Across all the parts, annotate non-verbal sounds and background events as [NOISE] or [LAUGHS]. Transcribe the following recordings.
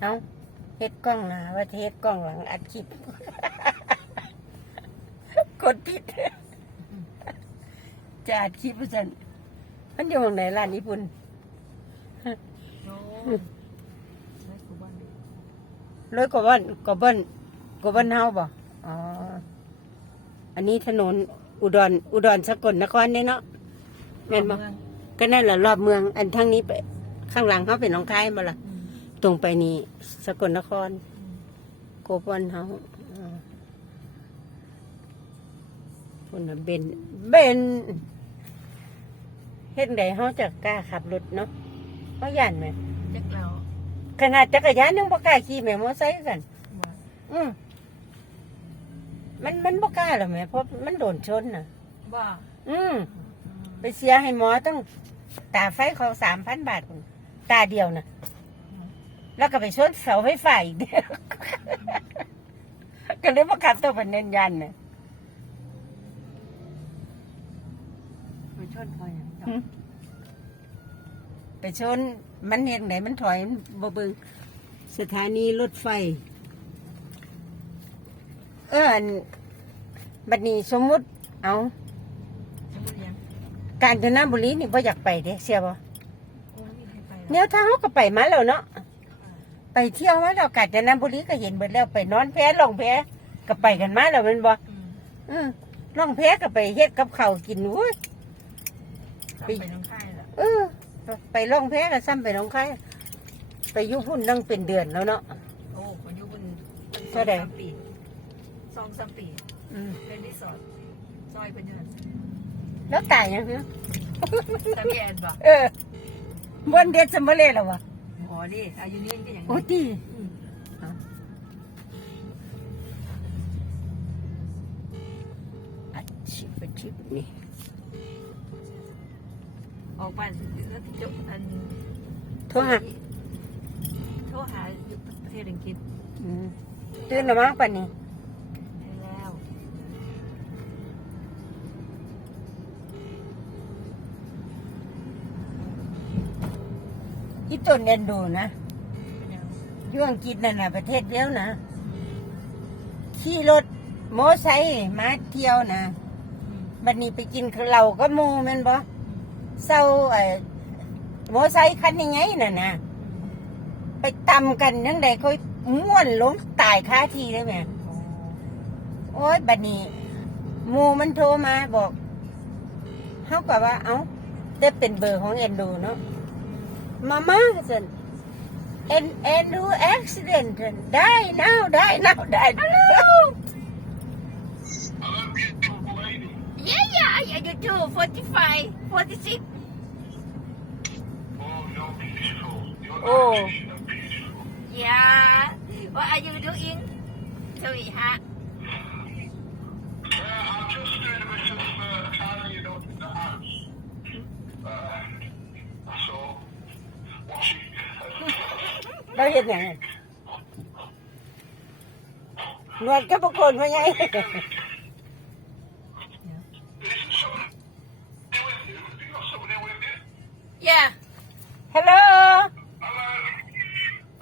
เอาเฮ็ดกล้องหน้าว่าจะเฮ็ดกล้องหลังอัดคลิป กดผิด จะอัดคลิปว่าซั่นมันอยู่ตรงไหนร้านญี่ปุ่นโอ้ใช่กูบ้านดิร้อยกว่าบ้านกว่าบ้านกว่าบ้านเฮาบ่อ๋อ อันนี้ถนนอุดร อุดรสกลนครเนี่ยเนาะแม่นบ่เมืองก็นั่นแหละรอบเมือง อันทางนี้ไป ข้างหลังเขาเป็นหน้องคายบ่ล่ะอืม ตรงไปนี่สกลนครโกบอนเฮาอ่าพุ่นน่ะเบนเบนเฮ็ดไดเฮาจะกล้าขับรถเนาะเฮาย่านไหมเจ๊กเราขนาดจักรยานยังบ่กล้าขี่แม่มอไซค์กันว่าอืมมันมันบ่กล้าหรอกแม่เพราะมันโดนชนน่ะว่าอืมไปเสียให้หมอต้องตาไฟเขาสามพันบาทคุณตาเดียวน่ะ แล้วก็ไปชนเสาไฟฟ้าอีกเดียวก็เลยมาขับตัวเป็นเน้นยันน่ะไปชนคอยอย่างอืมไปชนมันเห็นไหนมันถอยมันบ่เบิงสถานีรถไฟ เอออันบัดนี้สมมุติ เอาจะรู้ยังกาญจนบุรีนี่บ่อยากไปเด้เสียบ่โอ้ไม่มีใครไปหรอกแนวทางเขาก็ไปมาแล้วเนาะ ไปเที่ยวมาแล้วกาญจนบุรีก็เห็นเบิดแล้วไปนอนแพล่องแพก็ไปกันมาแล้วแมันบ่อืมอืมล่องแพก็ไปเฮ็ดกับข้าวกินอุ้ย กลับไปน้องค่ายแล้วเออ ไปล่องแพก็ซ้ำไปหน้องคายไปอยู่พุ่นนั่งเป็นเดือนแล้วเนาะ โอ้คนอยู่บนเท่าใด สองสมปีสองสามปีอืมเป็นรีสอร์ทซอยเป็นเดือนแล้วตายยังฮะแต่พี่แอนบอกเออบนเด็ดสมบเลแล้ววะหมอ ดิอายุยืนก็อย่างโอ้นี้ตีอืมอัดชิบอัดชิบนี่ออกมาแล้วจบอันโทรหาโทรหาอยู่ประเทศอังกฤษอืมตื่นแล้วมั้งปาน ที่ต้นเอ็นดูนะยังอยู่อังกฤษนั่นนะประเทศเดียวนะ ขี่รถโมอไซค์มาเที่ยวนะบัดนี้ไปกินเหล้าก็มูแม่นบ่เศร้าไอ้มอไซค์คันยังไงน่ะนะไปตำกันยังไดค่อยม่วนลงตายคาทีเลยแม่โอ้โอ้ยบัดนี้หมูมันโทรมาบอกเขาก็ว่าเอ้าได้เป็นเบอร์ของเอ็นดูเนาะ มามาสันเอ็นเอ็นดูอุบิเหตุได้ now ได้ now ได้ Hello, beautiful lady. Yeah, yeah, I, I do too. 45, 46. Oh, you're beautiful. You're Oh. actually beautiful. Yeah. What are you doing? Sorry, ha? เราเห็นอย่างไรหนวดก็ประโคนว่าไง Is there somebody with you? Have you got somebody with you? Yeah. ฮัลโหล Hello?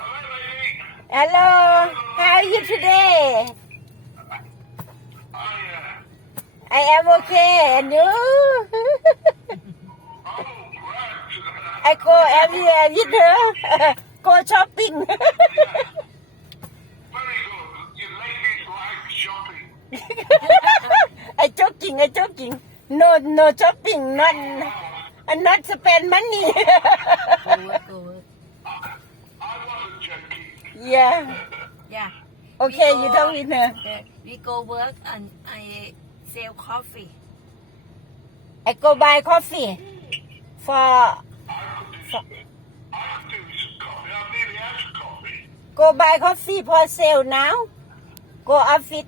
Hello, lady. ฮัลโหล how are you today I, uh, I am okay and you oh, right. I go everywhere with her go shopping [LAUGHS] Very good. You ladies like shopping. [LAUGHS] I joking I joking no no shopping not and not spend money Go work, go work. I wasn't joking. yeah Yeah. okay you talk with her Okay. We go work and I sell coffee. I go buy coffee for I could do some coffee. Go buy coffee for sale now go office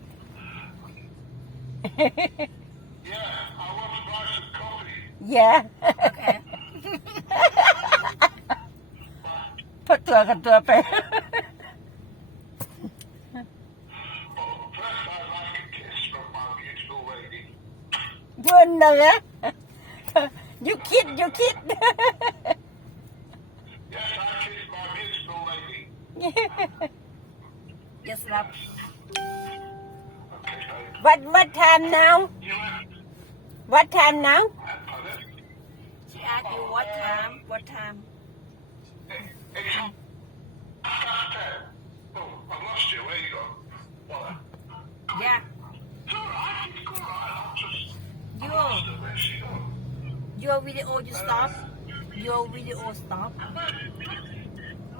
Yeah, I want to buy some coffee. yeah Okay. พอตัวกันตัวไป But first I'd like a kiss from my beautiful lady. ยืนนะนะยูคิดยู yes, love. What what time now? What time now? She asked you what time? What time? Yeah. yeah you're really all the stuff You are really all stop.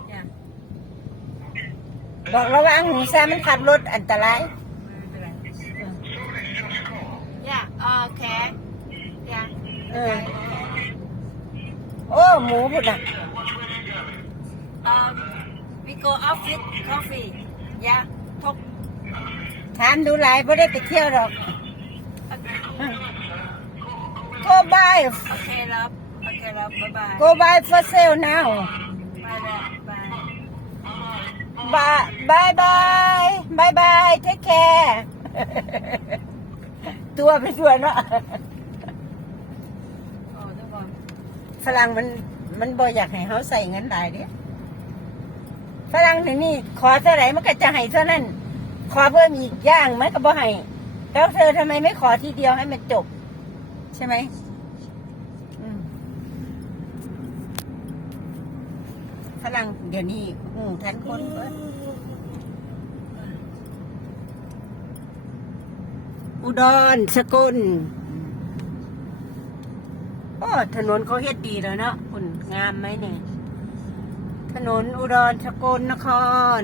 Yeah. บอกระวังหูแซมันขับรถอันตรายไม่เป็นไร Somebody's just called. yeah okay yeah เออ โอ้หมูพุ่นอะ Which way you going? um we go office coffee yeah talk ถามดูหลายไม่ได้ไปเที่ยวหรอก go buy okay love okay love bye bye go buy for sale now bye bye bye bye bye bye bye take care ตัวไปตัวเนาะโอ้ทุกคนฝรั่งมันมันบ่อยากให้เขาใส่เงินหลายเด้ฝรั่งนี่นี่ ขอเท่าไหร่มันก็จะให้เท่านั้น ขอเพิ่มอีกอย่างมันก็บ่ให้แล้วเธอทำไมไม่ขอทีเดียวให้มันจบ ใช่ไหมอืม ฝรั่งเดี๋ยวนี้อืมทันคนเบิดอุดรสกุลโอ้ถนนเขาเฮ็ดดีแล้วเนาะคุณงามไหมเนี่ย ถนนอุดรสกลนคร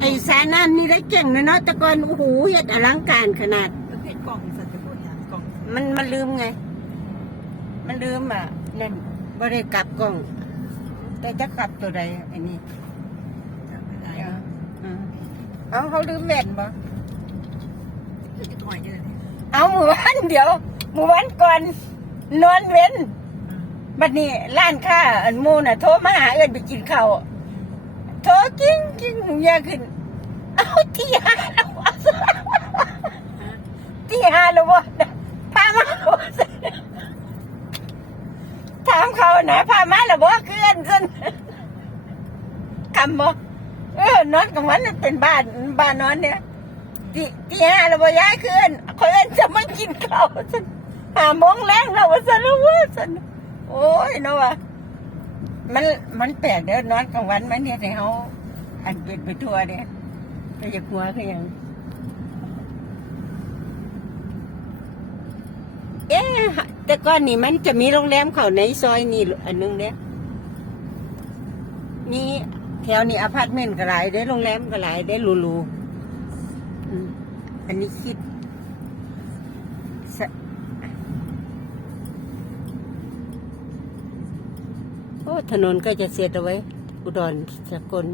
ไอ้สายน้ำนี่ได้เก่งเลยเนาะแต่ก่อนโอ้โหเฮ็ดอลังการขนาดแล้วเพจกล่องสัตว์จะพูดอย่างกล่อง มันมันลืมไง มันลืมอะ นั่นบ่ได้กลับกล้อง แต่จะกลับตัวใดอันนี้จะไม่ได้เออเออเอาเขาลืมแว่นบ่จะถอยเยอะเลยเอาหมู่วันเดี๋ยวหมู่วันก่อน นอนเว้นบัดนี้ร้านค้าอันหมูน่ะโทรมาหาเอิ้นไปกินข้าวโทรกิ้งกิ้งหนูอยากขึ้น เอาที่หาแล้ววะที่หาแล้ววะพามาแล้ววะถาม เขานะพามาแล้ววะคือเอิ้นซั่นคำบ่เออนอนกับมันเป็นบ้านบ้านนอนเนี่ยที่ที่หาแล้ววะย้ายคือเอิ้นเขาเอิ้นจะมากินข้าวซั่นหาโมงแรงแล้ววะซั่นแล้ววะซั่นโอ้ยเนาะวะมันมันแปลกเด้อนอนกลางวันมันเนี่ยให้เขาอันเป็นไปทั่วเนี่ยก็อย่ากลัวคือยัง เอ๊ะแต่ก่อนนี่มันจะมีโรงแรมเขาในซอยนี่อันนึงเนี่ยมีแถวนี้อพาร์ตเมนต์ก็หลายได้โรงแรมก็หลายได้หรูๆอันนี้คิดโอ้ถนนก็จะเสร็จเอาไว้ อุดรสกล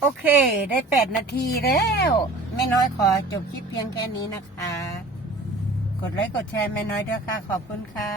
โอเค ได้แปดนาทีแล้ว แม่น้อยขอจบคลิปเพียงแค่นี้นะคะ กดไลค์กดแชร์แม่น้อยด้วยค่ะ ขอบคุณค่ะ